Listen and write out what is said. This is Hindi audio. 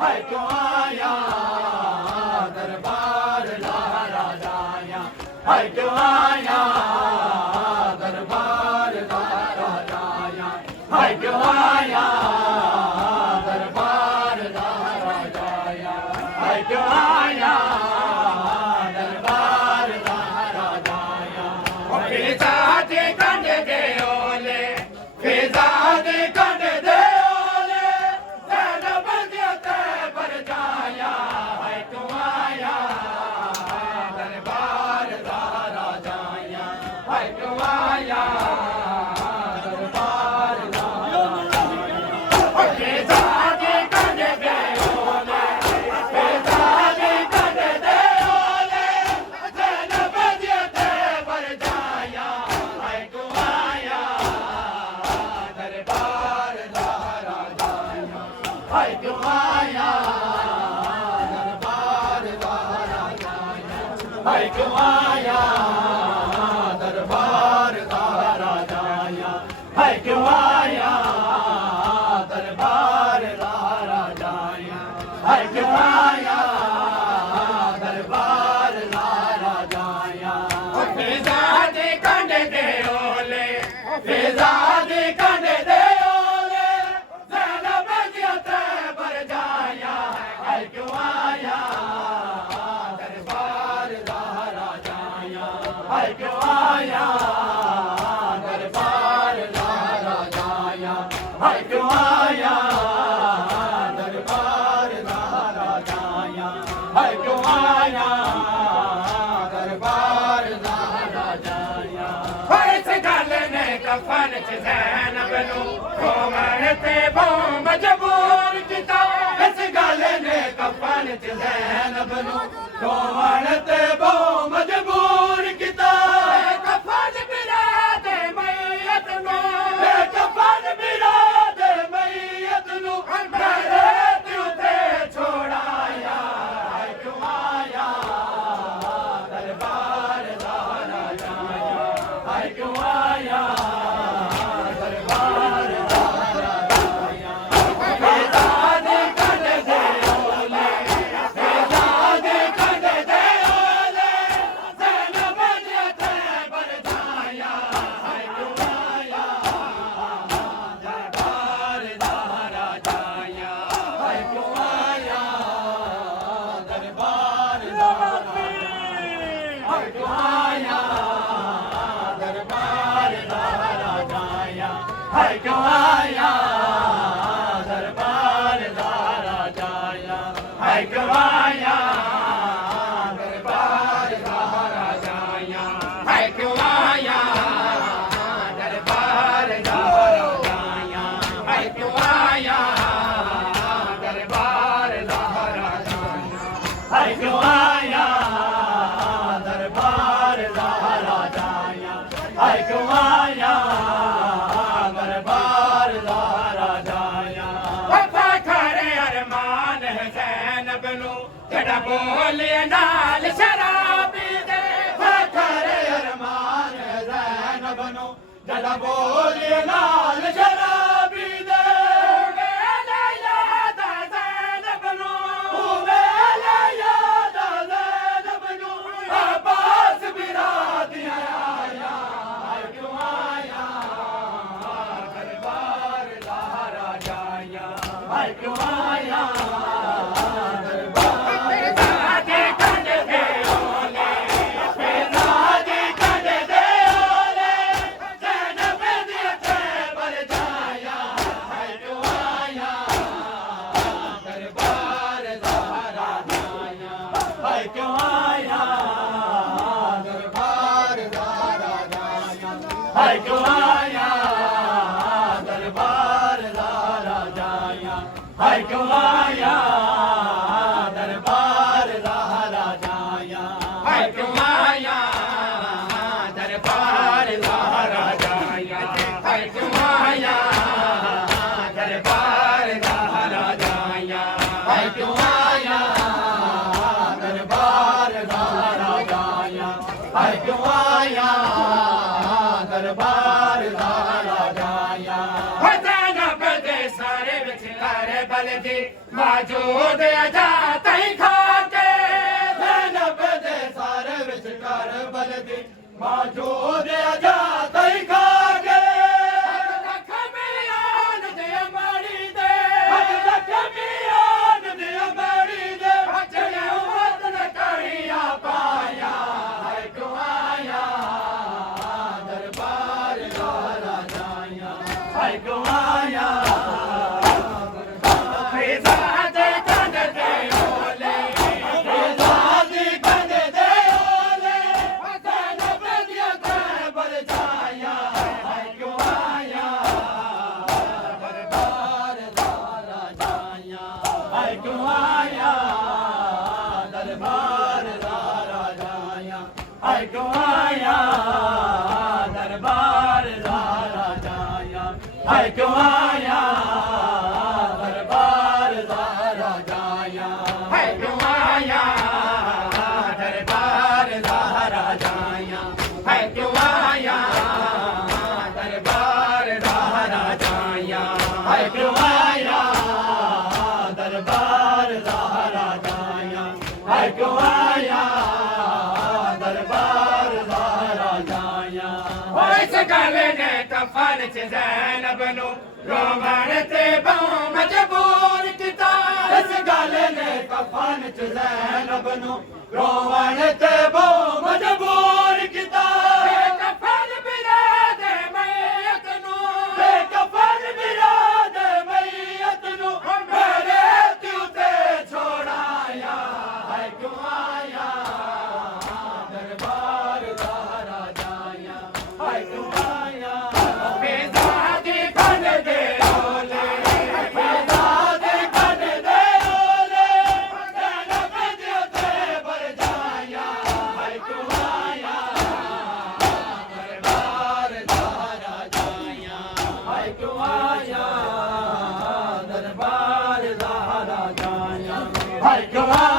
है क्यों आया दरबार ला राजाया है क्यों आया दरबार ला राजाया है क्यों आया दरबार ला राजाया है क्यों आया दरबार ला राजाया फिजा दे कंड दे ओले फिजा दे कंड दे ओले ज़ैनब दे पर जाया है क्यों आया दरबार ला राजाया है क्यों आया दरबार ला फिजा दे कंड दे ओले फिजा दे कंड दे ओले ज़ैनब दे पर जाया है क्यों आया दरबार ला राजाया है क्यों आया दरबार ला राजाया है क्यों आया दरबार ला राजाया है क्यों आया दरबार ला राजाया है क्यों आया दरबार ला राजाया फिजा दे कंड दे ओले फिजा दे कंड दे ओले ज़ैनब दे पर जाया है क्यों आया दरबार ला राजाया है क्यों आया दरबार ला राजाया है क्यों आया दरबार ला राजाया है क्यों आया दरबार ला राजाया इस गल ने कफन च ज़ैनब नू घूमण ते बहु मजबूर किता इस गल ने कफन च ज़ैनब नू घूमण ते बहु मजबूर किता कफन बिरा दे मैयत नू कफन बिरा दे मैयत नू मेरे ते छोड़ाया है क्यों आया दरबार ला राजाया है क्यों आया दरबार ला राजाया फिजा दे कंड दे ओले फिजा दे कंड दे ओले ज़ैनब दे पर जाया है क्यों आया दरबार ला राजाया है क्यों आया दरबार ला राजाया है क्यों आया दरबार ला राजाया है क्यों आया दरबार ला राजाया है क्यों आया दरबार ला राजाया है क्यों आया दरबार ला राजाया है क्यों आया दरबार ला राजाया है क्यों आया दरबार ला राजाया है क्यों आया दरबार ला राजाया खरे अरमान है ज़ैनब नू जड़ा बोले नाल शराबी दे खरे अरमान है ज़ैनब नू जड़ा बोले नाल शराबी दे वेले याद आ ज़ैनब नू वेले याद आ ज़ैनब नू अब्बास बिरादियां आया है क्यों आया दरबार ला राजाया है क्यों आया दरबार दे कंड दे ओले फिजा दे कंड दे ओले ज़ैनब दे पर जाया है क्यों आया दरबार ला राजाया है क्यों आया दरबार ला राजाया है क्यों आया दरबार ला राजाया है क्यों आया दरबार ला राजाया है क्यों आया दरबार ला राजाया है क्यों आया दरबार ला राजाया है क्यों आया दरबार ला राजाया है क्यों आया दरबार ला राजाया ज़ैनब दे सारे विच कर बल दी बाजूद अजा तई खाके ज़ैनब दे सारे विच करबल दी मौजूद अजा तई खाके खमियान दे अमरी दे खमियान दे अमरी दे जड़े वतन कड़िया पाया है कुआया दरबार दारा जाया है कुआया फिजादे कंद दे ओले ज़ादी कंद दे ओले ज़ैनब दिया करबल जाया है कुआया दरबार दारा जाया है कुआया दरबार दारा जाया है कुआया दरबार दारा जाया है कुआया दरबार दारा जाया है कुआया दरबार दारा जाया है कुआया दरबार दारा जाया है कुआया दरबार दारा जाया है कुआया दरबार दारा जाया इस गल ने कफन च ज़ैनब नू रोवण ते बहु मजबूर किता इस गल ने कफन च ज़ैनब नू रोवण ते बहु मजबूर किता कफन बिरा दे मैयत नू कफन बिराद मैयत नू मेरे क्यों ते छोड़ाया है कुआया दरबार दारा जाया है कुआया फिजादे कंद दे ओले ज़ादी कंद दे ओले ज़ैनब दिया ते बर जाया है कुआया दरबार दारा जाया है कुआया दरबार दारा जाया है कुआया